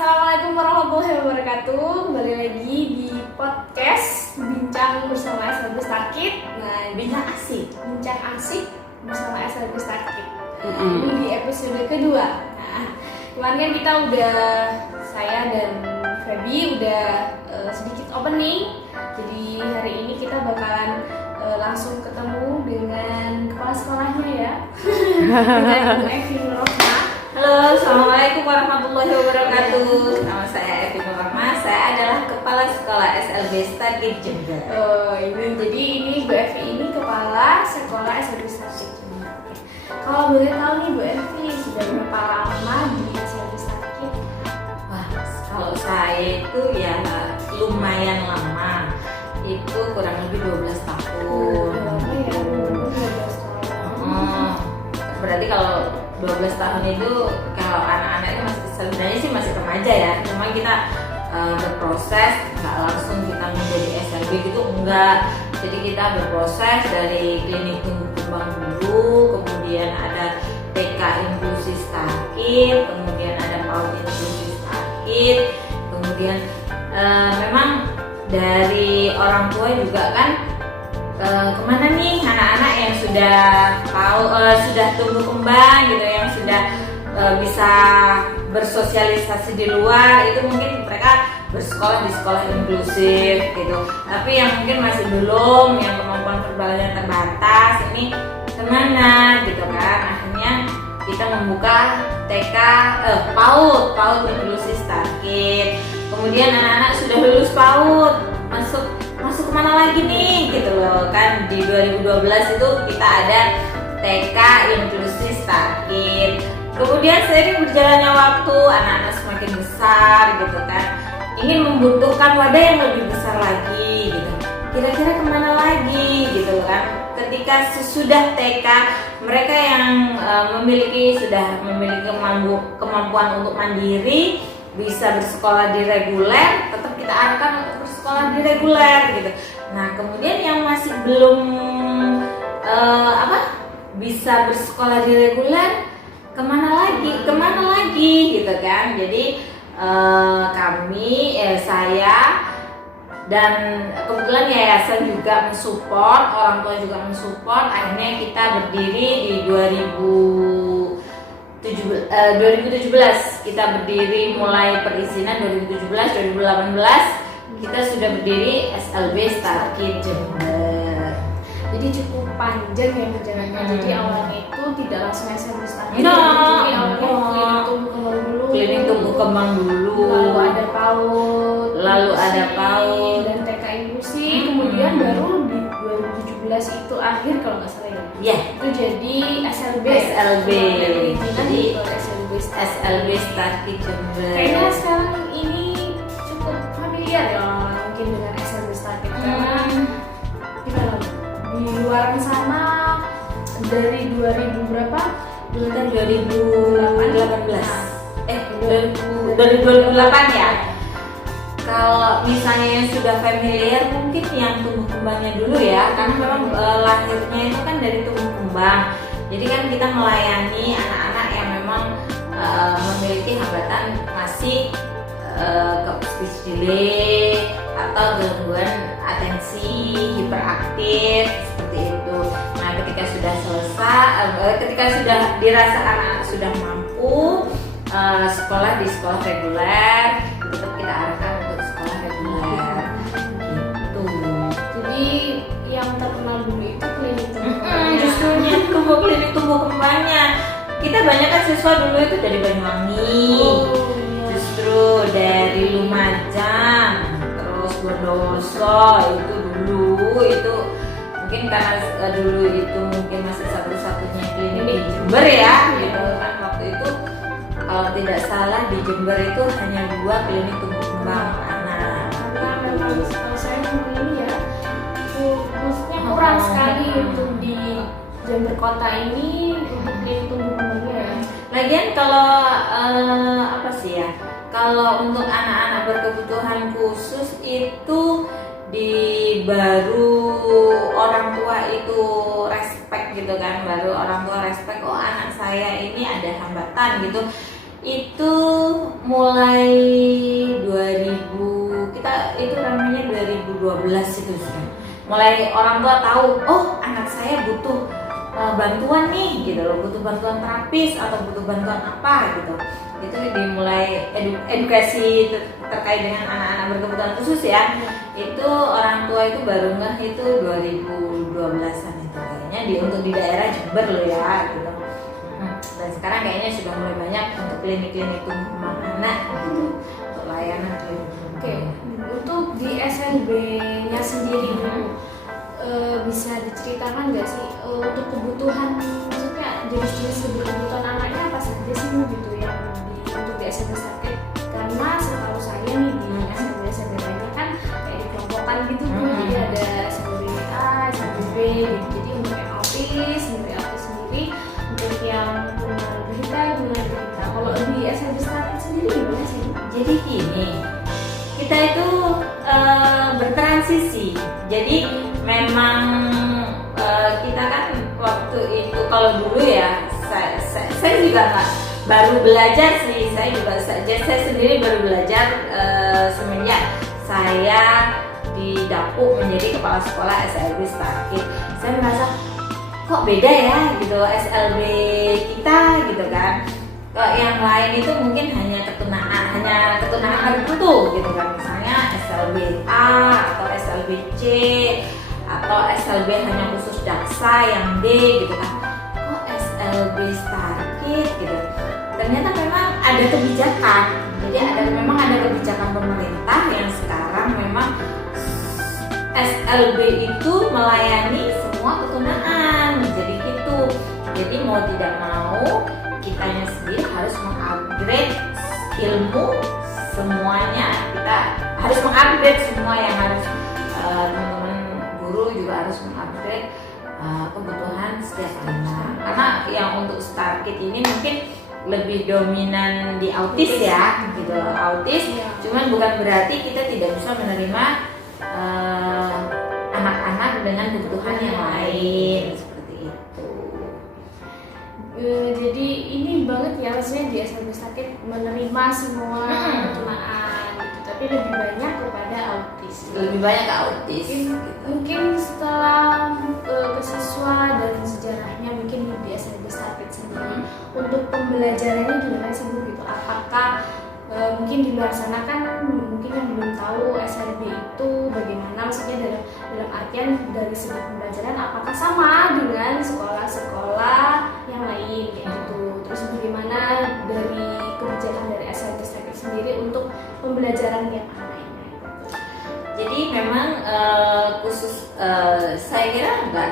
Assalamualaikum warahmatullahi wabarakatuh. Kembali lagi di podcast Bincang bersama SLB Sakit. Nah, bincang asik bersama SLB Sakit. Ini di episode kedua. Nah, kemarin kan kita saya dan Feby udah sedikit opening. Jadi hari ini kita bakalan langsung ketemu dengan kepala sekolahnya ya. Dengan Evi Nurrohma. Halo, assalamualaikum warahmatullahi wabarakatuh. Nama saya Evi Nurrohma. Saya adalah kepala sekolah SLB Sakit Jember. Jadi Bu Evi ini kepala sekolah SLB Sakit Jember. Kalau boleh tahu nih Bu Evi, sudah berapa lama di SLB Sakit? Wah, kalau saya itu ya lumayan lama. Itu kurang lebih 12 tahun. Berarti kalau 12 tahun itu kalau anak-anaknya sebenarnya masih remaja ya. Cuma kita berproses, nggak langsung kita menjadi SLB gitu, enggak. Jadi kita berproses dari klinik tumbuh kembang dulu, kemudian ada TK inklusi sakit, kemudian ada PAUD inklusi sakit, kemudian memang dari orang tua juga kan kemana nih anak-anak yang sudah tumbuh kembang gitu, yang sudah bisa bersosialisasi di luar, itu mungkin mereka bersekolah di sekolah inklusif gitu. Tapi yang mungkin masih belum, yang kemampuan verbalnya terbatas, ini kemana gitu kan? Akhirnya kita membuka TK PAUD inklusi sakit. Kemudian anak-anak sudah lulus PAUD, masuk kemana lagi nih gitu loh kan. Di 2012 itu kita ada TK inklusi sakit. Kemudian seiring berjalannya waktu, anak-anak semakin besar gitu kan, ingin membutuhkan wadah yang lebih besar lagi gitu. Kira-kira kemana lagi gitu kan. Ketika sesudah TK, mereka yang sudah memiliki kemampuan untuk mandiri, bisa bersekolah di reguler, tetap kita arahkan untuk bersekolah di reguler gitu. Nah, kemudian yang masih belum bisa bersekolah di reguler, kemana lagi gitu kan. Jadi saya dan kebetulan yayasan juga mensupport, orang tua juga mensupport. Akhirnya kita berdiri di 2017 kita berdiri, mulai perizinan 2017 2018 kita sudah berdiri SLB Sakit Jember. Jadi cukup panjang ya perjalanannya. Jadi awalnya itu tidak langsung SLB Sakit. Jadi awalnya klinik tumbuh kembang dulu. Lalu ada PAUD dan TK inklusi. Kemudian baru di 2017 itu akhir kalau nggak salah ya. Iya. Itu jadi SLB. Jadi SLB Sakit Jember. Kayaknya sekarang ini cukup familiar ya orang-orang mungkin dengan SLB Sakit karena kita di luar sana dari 2000 berapa? Kita 2008 ya. Kalau misalnya yang sudah familiar, mungkin yang tumbuh kembangnya dulu ya, karena memang lahirnya itu kan dari tumbuh kembang. Jadi kan kita melayani anak-anak yang memang memiliki hambatan masih speech delay atau gangguan atensi hiperaktif seperti itu. Nah, ketika sudah selesai, ketika sudah dirasa anak sudah mampu sekolah di sekolah reguler, tetap kita arahkan untuk sekolah reguler gitu. Jadi yang terkenal dulu itu klinik tumbuh kembangnya. Justru klinik tumbuh kembangnya. Kita banyak kan siswa dulu itu dari Banyuwangi, justru dari Lumajang, terus Bondowoso itu dulu itu mungkin karena dulu itu mungkin masih satu-satunya klinik di Jember ya gitu kan. Waktu itu kalau tidak salah di Jember itu hanya 2 klinik tumbuh kembang anak. Karena memang kalau saya ini ya, maksudnya kurang sekali untuk di Jember kota ini untuk klinik tumbuh kembangnya. Lagian kalau kalau untuk anak-anak berkebutuhan khusus itu baru orang tua itu respect gitu kan, baru orang tua respect, oh anak saya ini ada hambatan gitu. Itu mulai itu kan. Mulai orang tua tahu, oh anak saya butuh bantuan nih gitu loh, butuh bantuan terapis atau butuh bantuan apa gitu. Itu dimulai edukasi terkait dengan anak-anak berkebutuhan khusus ya. Itu orang tua itu baru ngeh itu 2012-an itu kayaknya untuk di daerah Jember loh ya gitu. Dan sekarang kayaknya sudah mulai banyak untuk klinik-klinik tumbuh anak gitu, untuk layanan klinik. Oke, untuk di SLB-nya sendiri bisa diceritakan nggak sih untuk kebutuhan, maksudnya jenis-jenis kebutuhan anaknya apa saja sih gitu ya untuk di SLB sakit? Karena setahu saya nih di SLB banyak kan kayak dikelompokkan gitu jadi ada SLB A, SLB B gitu. Jadi untuk yang autis sendiri, untuk yang tunanetra. Kalau di SLB sakit sendiri gimana sih? Jadi gini, kita itu bertransisi. Jadi memang kita kan waktu itu kalau dulu ya saya juga nggak baru belajar sih, saya sendiri baru belajar semenjak saya didapuk menjadi kepala sekolah SLB Starkid. Saya merasa kok beda ya gitu SLB kita gitu kan. Kalau yang lain itu mungkin hanya ketunaan tertentu gitu kan, misalnya SLB A atau SLB C atau SLB hanya khusus daksa yang D gitu kan. Kok SLB Starkid gitu. Ternyata memang ada kebijakan. Jadi memang ada kebijakan pemerintah yang sekarang memang SLB itu melayani semua ketunaan. Jadi gitu. Jadi mau tidak mau kitanya sendiri harus mengupgrade ilmu semuanya, kita harus mengupgrade semua yang harus teman-teman guru juga harus mengupgrade kebutuhan setiap anak. Karena yang untuk Starkid ini mungkin lebih dominan di autis ya, gitu autis. Cuman bukan berarti kita tidak bisa menerima anak-anak dengan kebutuhan yang lain. Jadi ini banget ya, maksudnya di SLB Starkid menerima semua ketunaan gitu, tapi lebih banyak kepada autis. Lebih banyak ke autis. Mungkin setelah ke siswa dan sejarahnya mungkin di SLB Starkid sendiri untuk pembelajarannya gimana sih Bu gitu? Apakah mungkin di luar sana kan mungkin yang belum tahu SLB itu bagaimana, maksudnya dalam artian dari segi pembelajaran apakah sama dengan sekolah-sekolah yang lain kayak gitu. Terus bagaimana dari kebijakan dari SLB Starkid sendiri untuk pembelajaran tiap anak ini? Jadi memang khusus saya kira nggak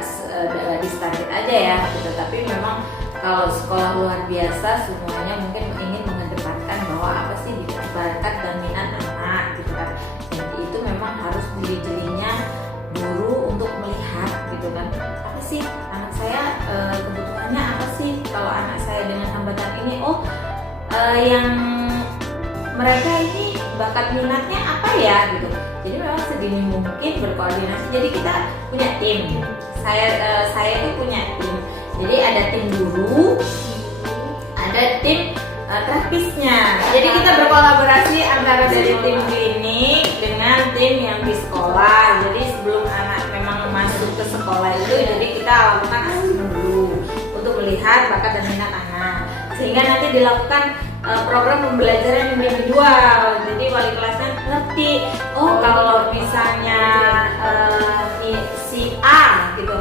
di Starkid aja ya gitu, tapi memang kalau sekolah luar biasa semuanya mungkin ingin mengedepankan bahwa apa sih bakat dan minat anak gitu kan. Jadi itu memang harus jeli-jelinya guru untuk melihat gitu kan, apa sih anak saya kebutuhannya apa sih, kalau anak saya dengan hambatan ini yang mereka ini bakat minatnya apa ya gitu. Jadi memang sedini mungkin berkoordinasi. Jadi kita punya tim, saya itu punya tim. Jadi ada tim guru, ada tim terapisnya. Jadi kita berkolaborasi antara dari tim klinik dengan tim yang di sekolah. Jadi sebelum anak memang masuk ke sekolah itu, jadi kita lakukan assessment dulu untuk melihat bakat dan minat anak, sehingga nanti dilakukan program pembelajaran individual. Jadi wali kelasnya ngerti, kalau misalnya si A gitu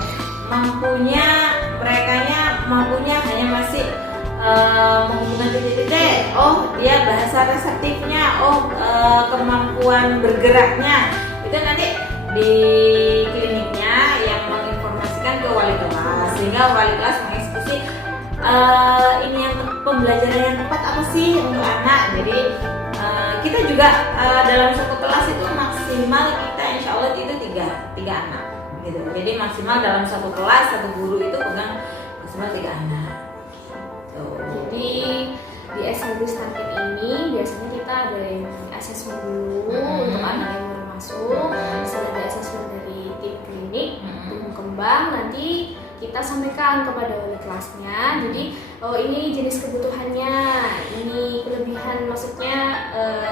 mampunya hanya masih menghubungkan titik-titik, dia bahasa reseptifnya, kemampuan bergeraknya itu nanti di kliniknya yang menginformasikan ke wali kelas, sehingga wali kelas mengeksekusi ini yang pembelajaran yang tepat apa sih untuk anak. Jadi kita juga dalam satu kelas itu maksimal kita insya Allah itu tiga anak gitu. Jadi maksimal dalam satu kelas satu guru itu pegang maksimal 3 anak. Jadi di SLB Starkid ini biasanya kita ada yang asesmen dulu untuk anak yang baru masuk, setelah ada asesmen dari tim klinik tumbuh kembang, nanti kita sampaikan kepada wali kelasnya. Jadi ini jenis kebutuhannya, ini kelebihan, maksudnya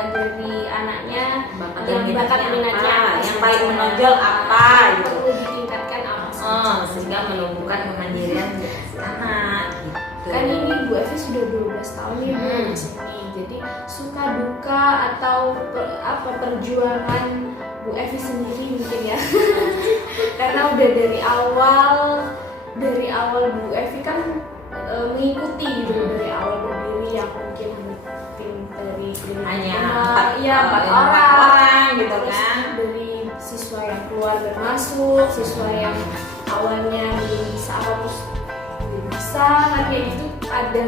dari anaknya yang bakat minatnya apa, yang paling menonjol apa gitu, perlu ditingkatkan apa saja. Sehingga menumbuhkan kemandirian si anak gitu. Kan ini Bu Evi sudah 12 tahun nih Bu di sini. Jadi suka duka atau perjuangan Bu Evi sendiri mungkin ya. Karena udah dari awal Bu Evi kan mengikuti gitu, dari awal berdiri yang mungkin tim dari hanya empat orang gitu terus kan, dari siswa yang keluar dan masuk, siswa yang awalnya belum bisa apa terus bisa, kan kayak gitu. Ada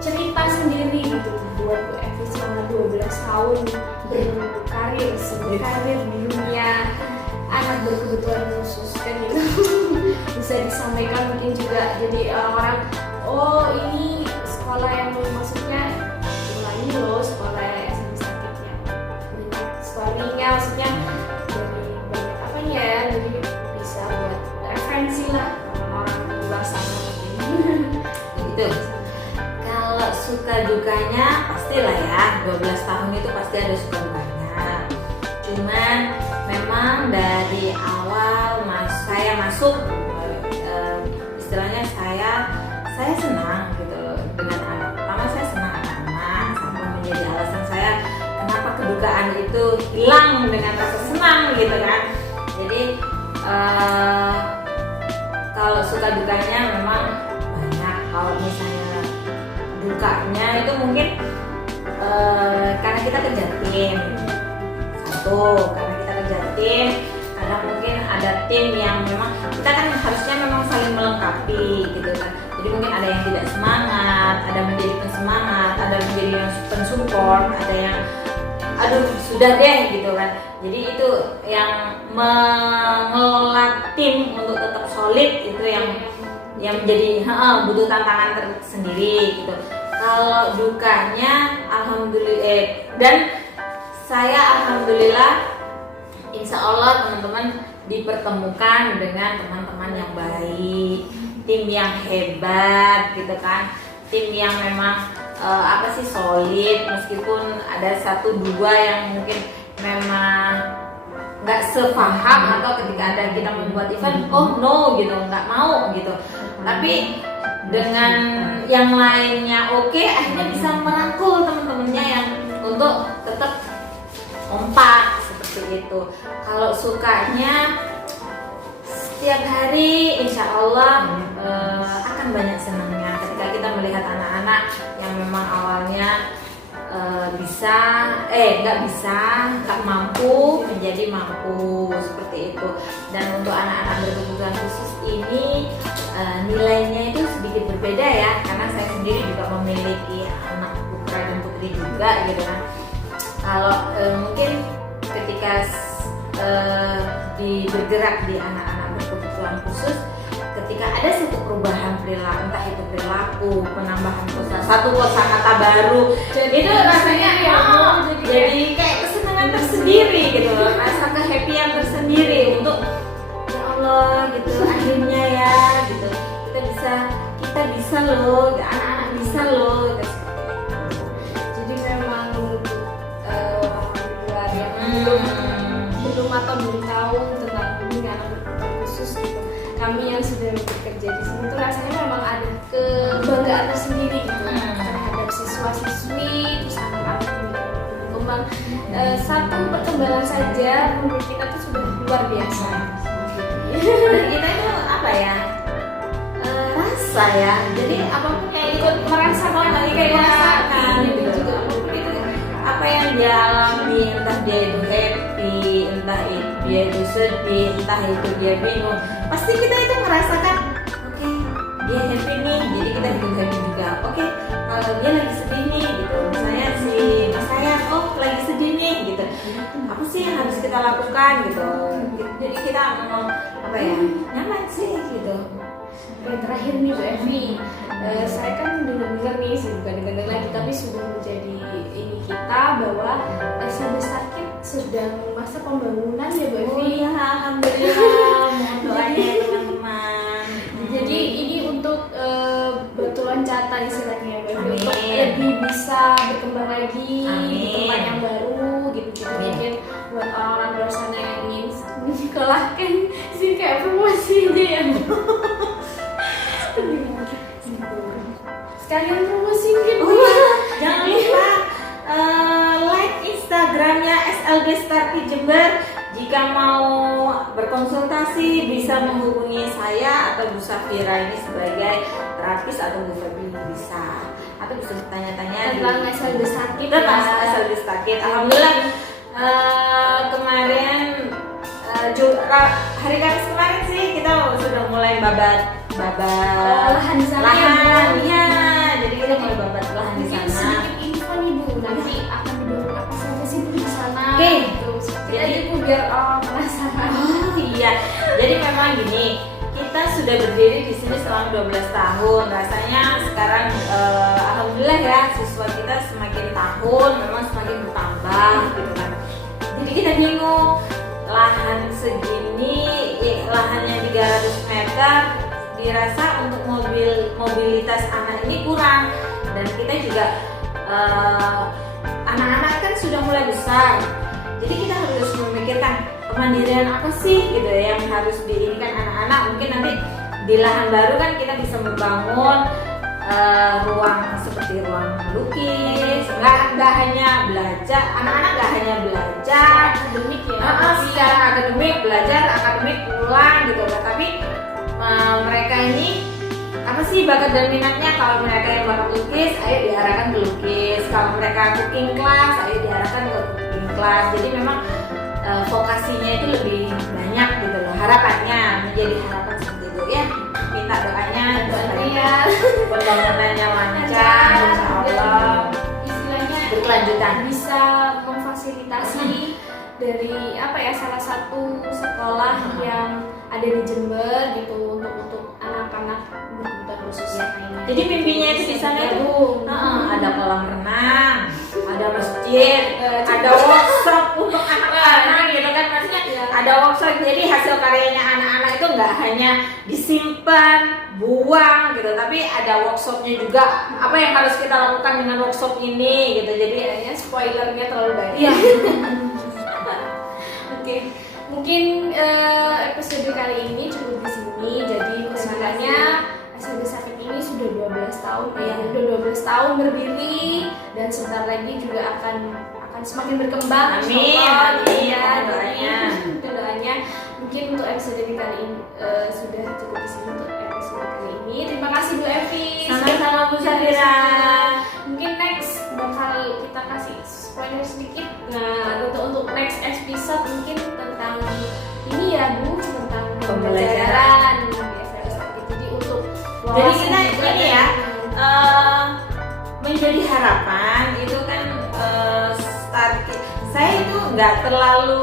cerita sendiri gitu buat Bu Evi selama 12 tahun berkarir di dunia anak berkebutuhan khusus kan gitu. Bisa disampaikan mungkin juga, jadi orang oh ini sekolah yang maksudnya ini loh sekolah SMP Sakitnya banyak story-nya, maksudnya dari banyak apa ya, jadi bisa buat referensi lah orang luar sana mungkin. gitu. Kalau suka dukanya pastilah ya, 12 tahun itu pasti ada suka dukanya. Cuman memang dari awal saya masuk, istilahnya saya senang gitu dengan anak. Pertama saya senang anak-anak, sampai menjadi alasan saya kenapa kedukaan itu hilang dengan rasa senang gitu kan. Jadi kalau suka dukanya memang banyak. Kalau misalnya dukanya itu mungkin karena kita kerja tim, satu karena kita kerja tim, kadang mungkin ada tim yang memang kita kan harusnya memang saling melengkapi gitu kan. Jadi mungkin ada yang tidak semangat, ada menjadi pensemangat, ada menjadi yang pensupport, ada yang aduh sudah deh gitu kan. Jadi itu yang mengelola tim untuk tetap solid, itu yang menjadi butuh tantangan tersendiri gitu. Kalau dukanya alhamdulillah, dan saya alhamdulillah insya Allah teman-teman dipertemukan dengan teman-teman yang baik, tim yang hebat gitu kan, tim yang memang solid, meskipun ada satu dua yang mungkin memang nggak sepaham, atau ketika ada kita membuat event oh no gitu, nggak mau gitu, tapi dengan yang lainnya oke, akhirnya bisa merangkul teman-temannya yang untuk tetap kompak seperti itu. Kalau sukanya setiap hari insya Allah akan banyak senangnya ketika kita melihat anak-anak yang memang awalnya nggak mampu menjadi mampu seperti itu. Dan untuk anak-anak berkebutuhan khusus ini nilainya itu sedikit berbeda ya, karena saya sendiri juga memiliki anak putra dan putri juga gitu kan. Kalau mungkin ketika bergerak di anak-anak berkebutuhan khusus, ketika ada satu perubahan perilaku, entah itu perilaku, penambahan satu kosakata baru, itu rasanya jadi kayak kesenangan tersendiri gitu, rasa kehappian tersendiri untuk ya Allah gitu, akhirnya ya gitu kita bisa loh, anak-anak bisa loh gitu. Jadi memang orang yang belum atau belum tahu tentang dunia anak berkebutuhan khusus gitu, kami yang sudah bekerja di sini tuh rasanya memang ada kebanggaan tersendiri gitu terhadap siswa-siswi, terus anak-anak berkembang. Satu perkembangan saja menurut kita tuh sudah luar biasa. Dan kita itu apa ya, rasa ya, jadi apapun yang ikut merasakan lagi kayak merasakan gitu juga, apapun itu apa yang dia alami, entah dia itu happy, entah dia itu sedih, entah itu dia bingung, pasti kita itu merasakan oke, dia happy nih, jadi kita ikut happy juga. Oke, kalau dia lagi sedih nih gitu, misalnya si mas saya lagi sedih nih gitu, apa sih yang harus kita lakukan gitu. Jadi kita memang apa ya, nyaman sih gitu. Yang terakhir nih Bu Evi, saya kan dengar nih sih, bukan dengar lagi tapi sudah menjadi ini kita bahwa SMP Sakit sedang masa pembangunan ya Bu Evi. Oh ya, alhamdulillah, mohon doanya ya teman-teman. kesempatan istilahnya ya, Amin. untuk lebih bisa berkembang lagi di Amin. tempat yang baru gitu. Amin. Mungkin buat orang-orang di luar sana yang ingin menyekolahkan sih kayak promosi aja ya. Sekalian promosi gitu. Jangan lupa like Instagramnya SLB Starkit Jember. Jika mau berkonsultasi bisa menghubungi saya atau Bu Safira ini sebagai terapis atau Bu Febri bisa, atau bisa bertanya-tanya Tentang SLB Starkit tentang ya. SLB Starkit. Alhamdulillah kemarin hari Kamis kemarin sih kita sudah mulai babat lahan di sana ya, lahan Bu. ya, jadi kita mulai babat lahan di Mungkin sana. sedikit info nih Bu, nanti akan didorong apa saja sih Bu di sana. Oke. Gitu. Jadi Bu biar orang penasaran. Iya, jadi memang gini, kita sudah berdiri di sini selama 12 tahun. Rasanya sekarang alhamdulillah ya, siswa kita semakin tahun memang semakin bertambah gitu kan. Jadi kita bingung, lahan segini, lahannya 300 meter dirasa untuk mobilitas anak ini kurang, dan kita juga anak-anak kan sudah mulai besar. Jadi kita harus memikirkan kemandirian apa sih gitu ya yang harus diinginkan anak-anak. Mungkin nanti di lahan baru kan kita bisa membangun ruang seperti ruang melukis, nggak hanya belajar, anak-anak nggak hanya belajar Akademik ya. secara akademik, belajar akademik pulang gitu kan, tapi mereka ini apa sih bakat dan minatnya. Kalau mereka yang bakat lukis, ayo diarahkan ke lukis. Kalau mereka cooking class, ayo diarahkan ke cooking class. Jadi memang vokasinya itu lebih banyak gitu loh. Harapannya menjadi harapan seperti itu ya. Minta doanya Ya. pembangunannya lancar, insya Allah Istilahnya berkelanjutan. bisa memfasilitasi dari apa ya, salah satu sekolah yang ada di Jember gitu untuk anak-anak berkebutuhan khusus Ya. ini. Jadi mimpinya itu di sana itu ada kolam renang, ada masjid, ada workshop untuk anak-anak gitu kan, maksudnya ada workshop. Jadi hasil karyanya anak-anak itu nggak hanya disimpan, buang gitu, tapi ada workshopnya juga. Apa yang harus kita lakukan dengan workshop ini gitu. Jadi Kayaknya spoilernya terlalu banyak. iya. Oke, mungkin episode kali ini cukup di sini. Jadi kesimpulannya SLB Starkit ini sudah 12 tahun ya, sudah 12 tahun berdiri dan sebentar lagi juga akan semakin berkembang. Amin, insyaallah, amin, ya, doanya. itu doanya. Mungkin untuk episode kali ini sudah cukup di sini untuk episode kali ini. Terima kasih Bu Evi. Sama-sama Bu Safira. Mungkin next bakal kita kasih spoiler sedikit. Nah, untuk next episode mungkin tentang ini ya Bu, tentang pembelajaran biasa gitu. Jadi untuk Jadi kita wawasan juga ini ya, dan- menjadi harapan itu kan Starkit. Saya itu nggak terlalu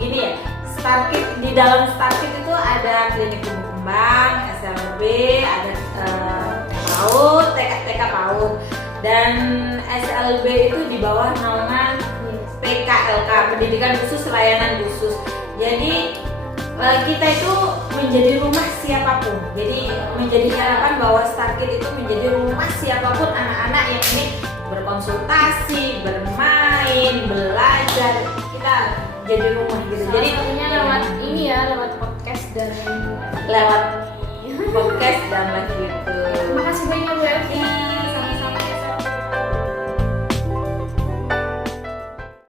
ini ya. Starkit, di dalam Starkit itu ada klinik tumbuh kembang, SLB, ada PAUD, TK PAUD, dan SLB itu di bawah naungan PKLK, Pendidikan Khusus Layanan Khusus. Jadi kita itu menjadi rumah siapapun. Jadi menjadi harapan bahwa Starkit itu menjadi rumah siapapun anak-anak yang ini berkonsultasi, bermain, belajar, kita jadi rumah gitu. Jadi Salah satunya lewat ini ya, lewat podcast dan lewat